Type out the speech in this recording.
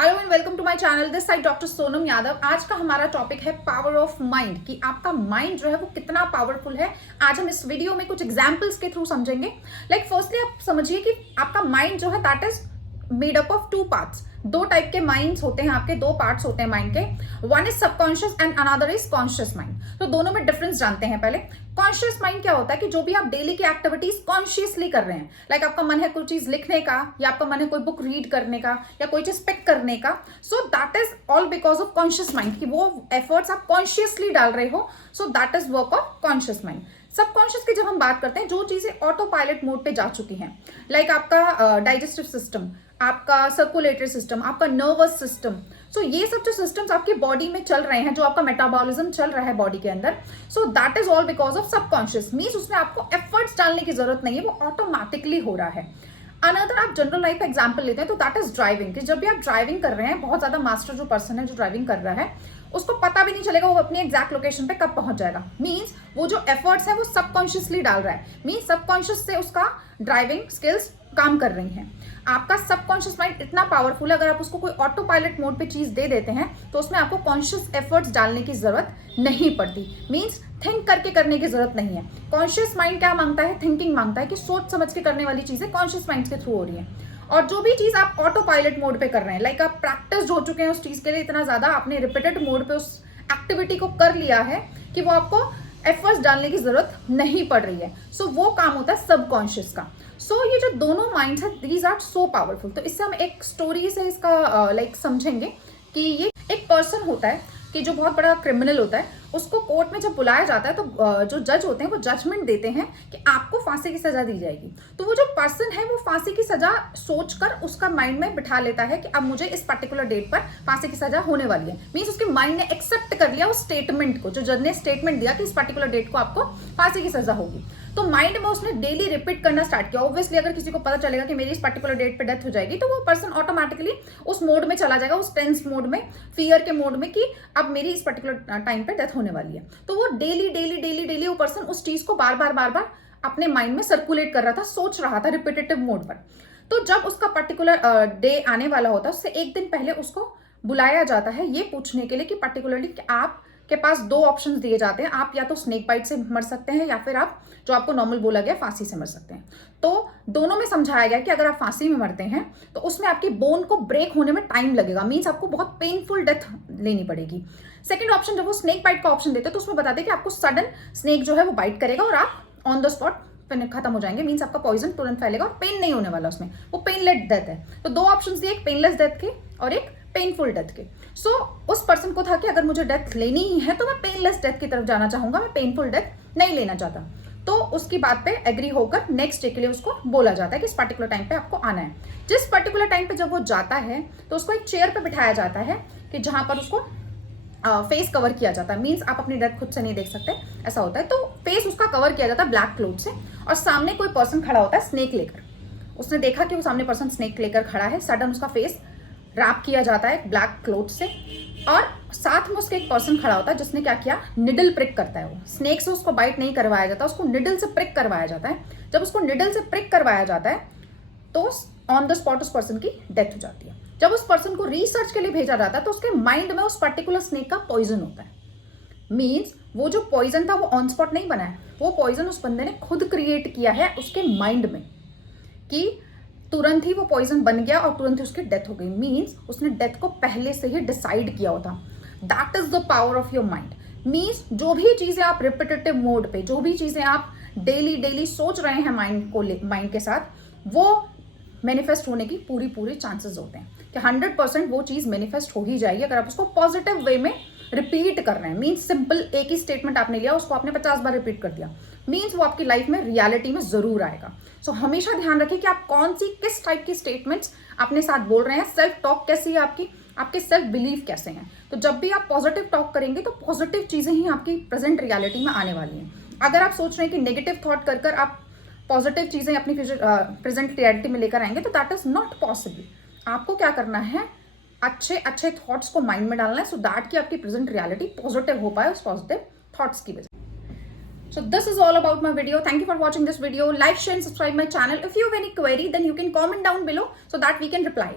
Hello and welcome to my channel. This side doctor Sonam Yadav. आज का हमारा टॉपिक है पावर ऑफ माइंड, कि आपका माइंड जो है वो कितना पावरफुल है। आज हम इस वीडियो में कुछ एग्जांपल्स के थ्रू समझेंगे। फर्स्टली आप समझिए कि आपका माइंड जो है that is made up of two parts. दो टाइप के माइंड्स होते हैं, आपके दो पार्ट्स होते हैं माइंड के। One is subconscious and another is conscious mind. तो दोनों में डिफरेंस जानते हैं पहले। कॉन्शियस माइंड क्या होता है कि जो भी आप डेली की एक्टिविटीज कॉन्शियसली कर रहे हैं, लाइक आपका मन है कोई चीज लिखने का, या आपका मन है कोई बुक रीड करने का, या कोई चीज पिक करने का, so that is all because of conscious mind, कि वो एफर्ट्स आप कॉन्शियसली डाल रहे हो। So that is work of conscious mind. Subconscious की जब हम बात करते हैं, जो चीजें ऑटो पायलट मोड पे जा चुकी हैं, लाइक आपका डाइजेस्टिव सिस्टम, आपका सर्कुलेटरी सिस्टम, आपका नर्वस सिस्टम, सो ये सब जो सिस्टम्स आपकी बॉडी में चल रहे हैं, जो आपका मेटाबॉलिज्म चल रहा है बॉडी के अंदर, so that is all because of subconscious. Means उसमें आपको एफर्ट्स डालने की जरूरत नहीं है, वो ऑटोमेटिकली हो रहा है। अनदर आप जनरल लाइफ का एग्जाम्पल लेते हैं तो दैट इज ड्राइविंग, कि जब भी आप ड्राइविंग कर रहे हैं, बहुत ज्यादा मास्टर जो पर्सन है जो ड्राइविंग कर रहा है, उसको पता भी नहीं चलेगा वो अपनी एग्जैक्ट लोकेशन पे कब पहुंच जाएगा। मीन्स वो जो एफर्ट्स है वो सबकॉन्शियसली डाल रहा है। मीन्स सबकॉन्शियस से उसका ड्राइविंग स्किल्स काम कर रही हैं। आपका सबकॉन्शियस माइंड इतना पावरफुल है, अगर आप उसको कोई ऑटो पायलट मोड पे चीज दे देते हैं तो उसमें आपको कॉन्शियस एफर्ट्स डालने की जरूरत नहीं पड़ती। मीन्स थिंक करके करने की जरूरत नहीं है। कॉन्शियस माइंड क्या मांगता है? थिंकिंग मांगता है, कि सोच समझ के करने वाली चीजें कॉन्शियस माइंड के थ्रू हो रही है। और जो भी चीज आप ऑटो पायलट मोड पे कर रहे हैं, लाइक आप प्रैक्टिस हो चुके हैं उस चीज के लिए इतना ज्यादा, आपने रिपीटेड मोड पे उस एक्टिविटी को कर लिया है कि वो आपको एफर्ट्स डालने की जरूरत नहीं पड़ रही है। सो वो काम होता है सबकॉन्शियस का। सो ये जो दोनों माइंड्स हैं, दीज आर सो पावरफुल। तो इससे हम एक स्टोरी से इसका समझेंगे कि ये एक पर्सन होता है कि जो बहुत बड़ा क्रिमिनल होता है, उसको कोर्ट में जब बुलाया जाता है तो जो जज होते हैं वो जजमेंट देते हैं कि आपको फांसी की सजा दी जाएगी। तो वो जो पर्सन है वो फांसी की सजा सोचकर उसका माइंड में बिठा लेता है कि अब मुझे इस पर्टिकुलर डेट पर फांसी की सजा होने वाली है। मीन्स उसके माइंड ने एक्सेप्ट कर लिया उस स्टेटमेंट को, जो जज ने स्टेटमेंट दिया कि इस पर्टिकुलर डेट को आपको फांसी की सजा होगी। तो माइंड में उसने डेली रिपीट करना स्टार्ट किया। ऑब्वियसली अगर किसी को पता चलेगा कि मेरी इस पर्टिकुलर डेट पे डेथ हो जाएगी, तो वो पर्सन ऑटोमेटिकली उस मोड में चला जाएगा, उस टेंस मोड में, फियर के मोड में, कि अब मेरी इस पर्टिकुलर टाइम पे डेथ होने वाली है। तो वो डेली डेली डेली डेली वो पर्सन उस चीज को बार बार अपने माइंड में सर्कुलेट कर रहा था, सोच रहा था रिपीटेटिव मोड पर। तो जब उसका पर्टिकुलर डे आने वाला होता है, उससे एक दिन पहले उसको बुलाया जाता है ये पूछने के लिए कि पर्टिकुलरली कि आप के पास दो ऑप्शंस दिए जाते हैं, आप या तो स्नेक बाइट से मर सकते हैं, या फिर आप जो आपको नॉर्मल बोला गया फांसी से मर सकते हैं। तो दोनों में समझाया गया कि अगर आप फांसी में मरते हैं तो उसमें आपकी बोन को ब्रेक होने में टाइम लगेगा। मीन्स आपको बहुत पेनफुल डेथ लेनी पड़ेगी। सेकंड ऑप्शन जब वो स्नेक बाइट का ऑप्शन देते हैं तो उसमें बताते हैं कि आपको सडन स्नेक जो है वो बाइट करेगा और आप ऑन द स्पॉट खत्म हो जाएंगे। मीन्स आपका पॉइजन तुरंत फैलेगा और पेन नहीं होने वाला उसमें, वो पेनलेस डेथ है। तो दो ऑप्शन दिए, एक पेनलेस डेथ के और एक पेनफुल डेथ के। सो उस पर्सन को था कि अगर मुझे डेथ लेनी ही है तो मैं पेनलेस डेथ की तरफ जाना चाहूंगा, मैं पेनफुल डेथ नहीं लेना चाहता। तो उसकी बात पे एग्री होकर नेक्स्ट डे के लिए उसको बोला जाता है कि इस पर्टिकुलर टाइम पे आपको आना है। जिस पर्टिकुलर टाइम पे जब वो जाता है तो उसको एक चेयर पे बिठाया जाता है, कि जहां पर उसको फेस कवर किया जाता है। मीन्स आप अपनी डेथ खुद से नहीं देख सकते, ऐसा होता है। तो फेस उसका कवर किया जाता है ब्लैक क्लोथ से, और सामने कोई पर्सन खड़ा होता है स्नेक लेकर। उसने देखा कि वो सामने पर्सन स्नेक लेकर खड़ा है, सडन उसका फेस रैप किया जाता है ब्लैक क्लोथ से, और साथ में उसके एक पर्सन खड़ा होता है जिसने क्या किया, निडल प्रिक करता है। वो स्नेक से उसको बाइट नहीं करवाया जाता, उसको निडल से प्रिक करवाया जाता है। जब उसको निडल से प्रिक करवाया जाता है तो ऑन द स्पॉट उस पर्सन की डेथ हो जाती है। जब उस पर्सन को रिसर्च के लिए भेजा जाता है तो उसके माइंड में उस पर्टिकुलर स्नेक का पॉइजन होता है। मीन्स वो जो पॉइजन था वो ऑन स्पॉट नहीं बना है, वो पॉइजन उस बंदे ने खुद क्रिएट किया है उसके माइंड में, कि तुरंत ही वो पॉइजन बन गया और तुरंत ही उसकी डेथ हो गई। मीन्स उसने डेथ को पहले से ही डिसाइड किया होता। That is the power of your mind. Means जो भी चीजें आप रिपीटेटिव मोड पे, जो भी चीजें आप डेली डेली सोच रहे हैं माइंड के साथ, वो मैनिफेस्ट होने की पूरी चांसेस होते हैं कि 100% वो चीज मैनिफेस्ट हो ही जाएगी, अगर आप उसको पॉजिटिव वे में रिपीट कर रहे हैं। मीन्स सिंपल एक ही स्टेटमेंट आपने लिया, उसको आपने 50 बार रिपीट कर दिया, मीन्स वो आपकी लाइफ में रियलिटी में जरूर आएगा। सो हमेशा ध्यान रखें कि आप कौन सी किस टाइप की स्टेटमेंट्स अपने साथ बोल रहे हैं, सेल्फ टॉक कैसी है आपकी, आपके सेल्फ बिलीव कैसे हैं। तो जब भी आप पॉजिटिव टॉक करेंगे तो पॉजिटिव चीजें ही आपकी प्रेजेंट रियलिटी में आने वाली हैं। अगर आप सोच रहे हैं कि नेगेटिव थॉट कर कर आप पॉजिटिव चीजें अपनी प्रेजेंट रियलिटी में लेकर आएंगे, तो दैट इज नॉट पॉसिबल। आपको क्या करना है, अच्छे अच्छे थॉट्स को माइंड में डालना है, सो दैट कि आपकी प्रेजेंट रियलिटी पॉजिटिव हो पाए उस पॉजिटिव थॉट्स की वजह। So this is all about my video. Thank you for watching this video. Like, share and subscribe my channel. If you have any query, then you can comment down below so that we can reply.